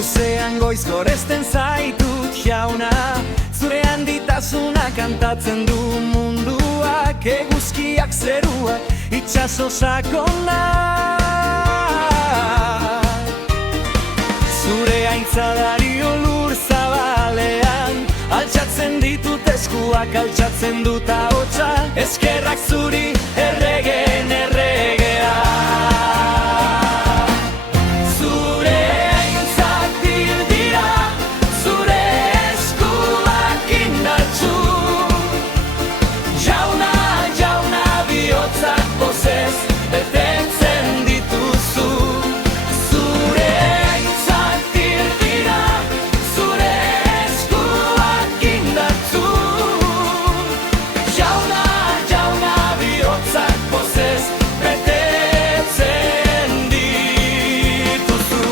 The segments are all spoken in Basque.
Goizean goiz goresten zaitut jauna, zure handitasuna kantatzen du munduak, eguzkiak zeruak, itxaso sakonak. Zure aintzadario lur zabalean, altxatzen ditut eskuak, altxatzen dut ahotsa, eskerrak zuri erregeen erregea. Zure aintzak dira, zure eskuak indartsu, jauna, jauna bihotzak pozez betetzen dituzu. Zure aintzak dira, zure eskuak indartsu, jauna, jauna bihotzak pozez betetzen dituzu.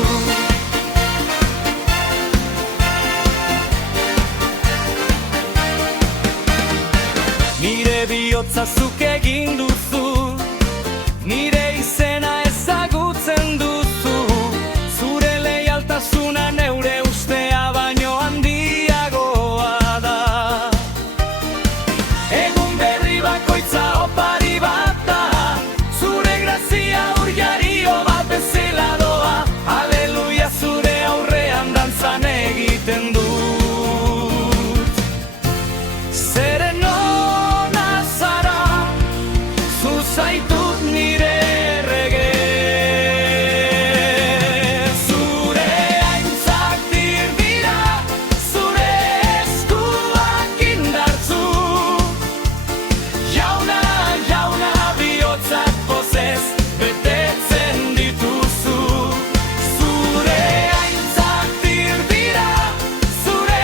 Nire bihotza zuk egin duzu, nire izena ezagutzen duzu, zure leialtasuna neure ustea baino handiagoa da. Egun berri bakoitza opari bat da, zure grazia urjario bat bezala doa, aleluia zure aurrean dantzan egiten dut. Zeren ona zara, zu zaitut nire errege. Zure aintzak dira, zure eskuak indartsu, jauna, jauna bihotzak pozez betetzen dituzu. Zure aintzak dira, zure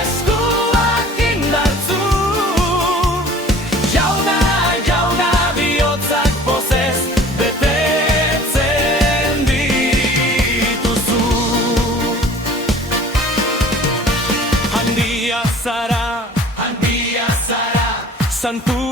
eskuak indartsu, jauna, jauna bihotzak pozez betetzen dituzu. Handia zara, santu